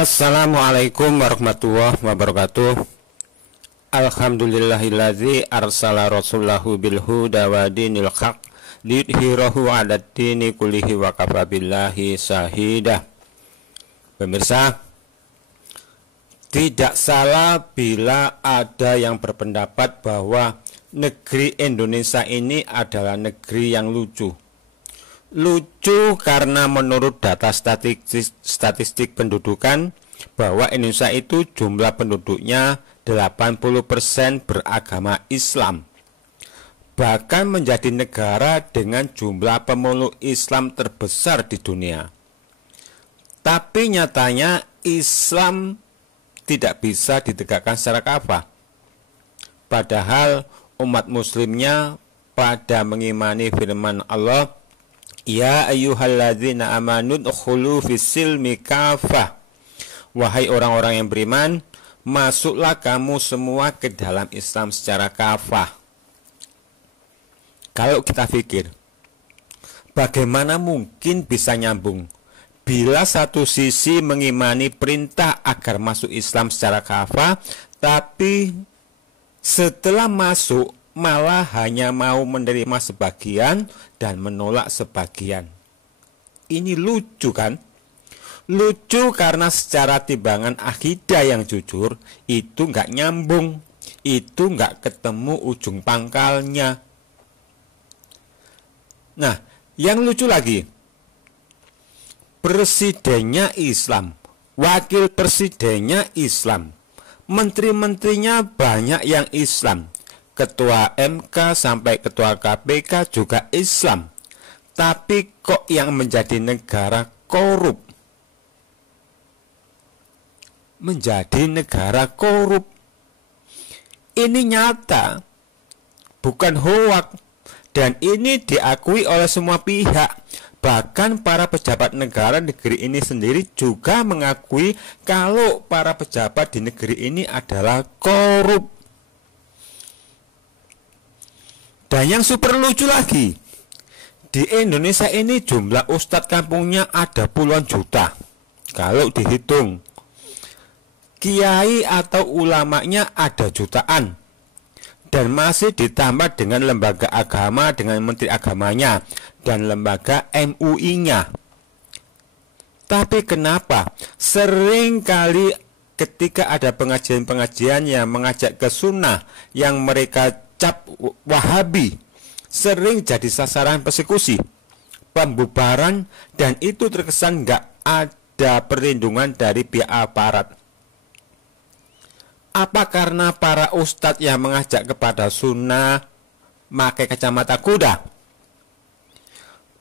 Assalamualaikum warahmatullahi wabarakatuh. Alhamdulillahilladzi arsala rasulahu bil huda wa dinil haq lidhirahu 'alad dini kullihi wa kafa billahi syahida. Pemirsa, tidak salah bila ada yang berpendapat bahwa negeri Indonesia ini adalah negeri yang lucu. Lucu karena menurut data statistik pendudukan bahwa Indonesia itu jumlah penduduknya 80% beragama Islam. Bahkan menjadi negara dengan jumlah pemeluk Islam terbesar di dunia. Tapi nyatanya Islam tidak bisa ditegakkan secara kafah. Padahal umat muslimnya pada mengimani firman Allah, ya ayyuhalladzina amanu dkhulu fis-silmi kafah. Wahai orang-orang yang beriman, masuklah kamu semua ke dalam Islam secara kafah. Kalau kita pikir, bagaimana mungkin bisa nyambung bila satu sisi mengimani perintah agar masuk Islam secara kafah, tapi setelah masuk malah hanya mau menerima sebagian dan menolak sebagian. Ini lucu kan? Lucu karena secara timbangan akidah yang jujur itu nggak nyambung, itu nggak ketemu ujung pangkalnya. Nah, yang lucu lagi, presidennya Islam, wakil presidennya Islam, menteri-menterinya banyak yang Islam. Ketua MK sampai ketua KPK juga Islam. Tapi kok yang menjadi negara korup? Menjadi negara korup. Ini nyata, bukan hoak. Dan ini diakui oleh semua pihak. Bahkan para pejabat negara negeri ini sendiri juga mengakui kalau para pejabat di negeri ini adalah korup. Dan yang super lucu lagi, di Indonesia ini jumlah ustadz kampungnya ada puluhan juta. Kalau dihitung, kiai atau ulamanya ada jutaan. Dan masih ditambah dengan lembaga agama, dengan menteri agamanya, dan lembaga MUI-nya. Tapi kenapa sering kali ketika ada pengajian-pengajian yang mengajak ke sunnah, yang mereka cap Wahabi, sering jadi sasaran persekusi, pembubaran, dan itu terkesan nggak ada perlindungan dari pihak aparat. Apa karena para ustadz yang mengajak kepada sunnah pakai kacamata kuda?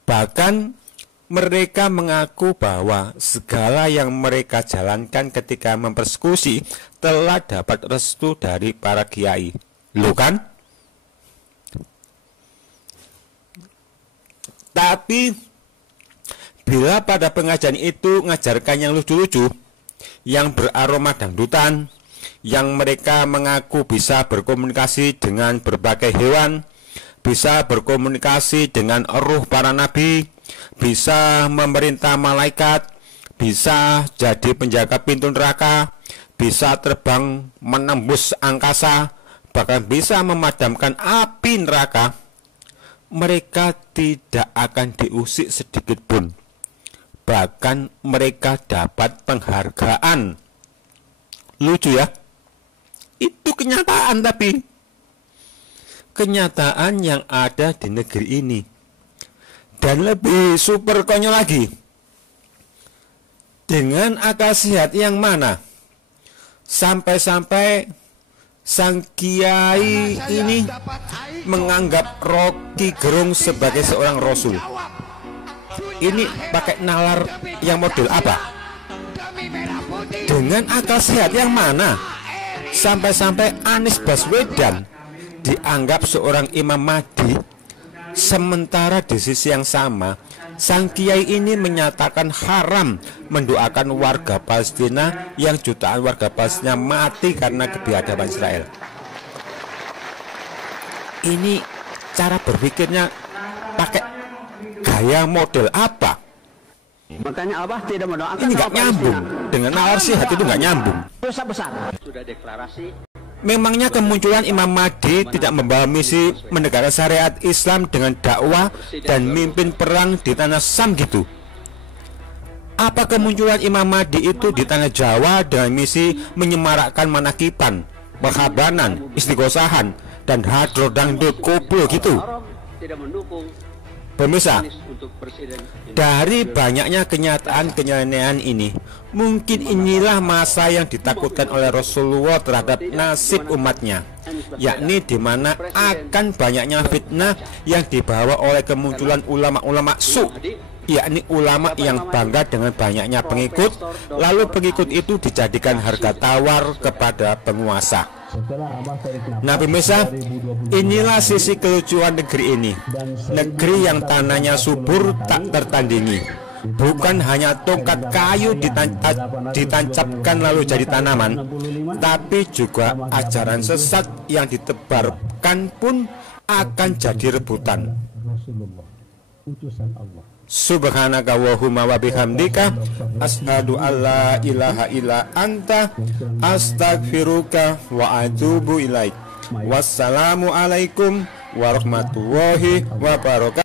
Bahkan mereka mengaku bahwa segala yang mereka jalankan ketika mempersekusi telah dapat restu dari para kiai. Loh kan? Tapi bila pada pengajian itu ngajarkan yang lucu-lucu, yang beraroma dangdutan, yang mereka mengaku bisa berkomunikasi dengan berbagai hewan, bisa berkomunikasi dengan ruh para nabi, bisa memerintah malaikat, bisa jadi penjaga pintu neraka, bisa terbang menembus angkasa, bahkan bisa memadamkan api neraka, mereka tidak akan diusik sedikit pun. Bahkan mereka dapat penghargaan. Lucu ya? Itu kenyataan, tapi kenyataan yang ada di negeri ini. Dan lebih super konyol lagi, dengan akal sehat yang mana sampai-sampai sang kiai ini menganggap Rocky Gerung sebagai seorang rasul. Ini pakai nalar yang model apa? Dengan akal sehat yang mana sampai-sampai Anies Baswedan dianggap seorang Imam Mahdi, sementara di sisi yang sama sang kiai ini menyatakan haram mendoakan warga Palestina yang jutaan warga Palestina mati karena kebiadaban Israel. Ini cara berpikirnya pakai gaya model apa? Makanya Allah tidak mendoakan. Ini nggak nyambung dengan nalar sihat, itu nggak nyambung. Dosa besar. Sudah deklarasi. Memangnya kemunculan Imam Mahdi tidak membawa misi menegakkan syariat Islam dengan dakwah dan mimpin perang di tanah Syam gitu? Apa kemunculan Imam Mahdi itu di tanah Jawa dengan misi menyemarakkan manakiban, perhabanan, istighosahan, dan hadro dangdut koplo gitu? Pemirsa, dari banyaknya kenyataan kenyamanan ini, mungkin inilah masa yang ditakutkan oleh Rasulullah terhadap nasib umatnya, yakni di mana akan banyaknya fitnah yang dibawa oleh kemunculan ulama-ulama su, yakni ulama yang bangga dengan banyaknya pengikut, lalu pengikut itu dijadikan harga tawar kepada penguasa. Nah pemirsa, inilah sisi kelucuan negeri ini. Negeri yang tanahnya subur tak tertandingi. Bukan hanya tongkat kayu ditancapkan lalu jadi tanaman, tapi juga ajaran sesat yang ditebarkan pun akan jadi rebutan. Subhanaka Allahumma wa bihamdika asyhadu alla ilaha illa anta astaghfiruka wa atubu ilaik. Wassalamu alaikum warahmatullahi wabarakatuh.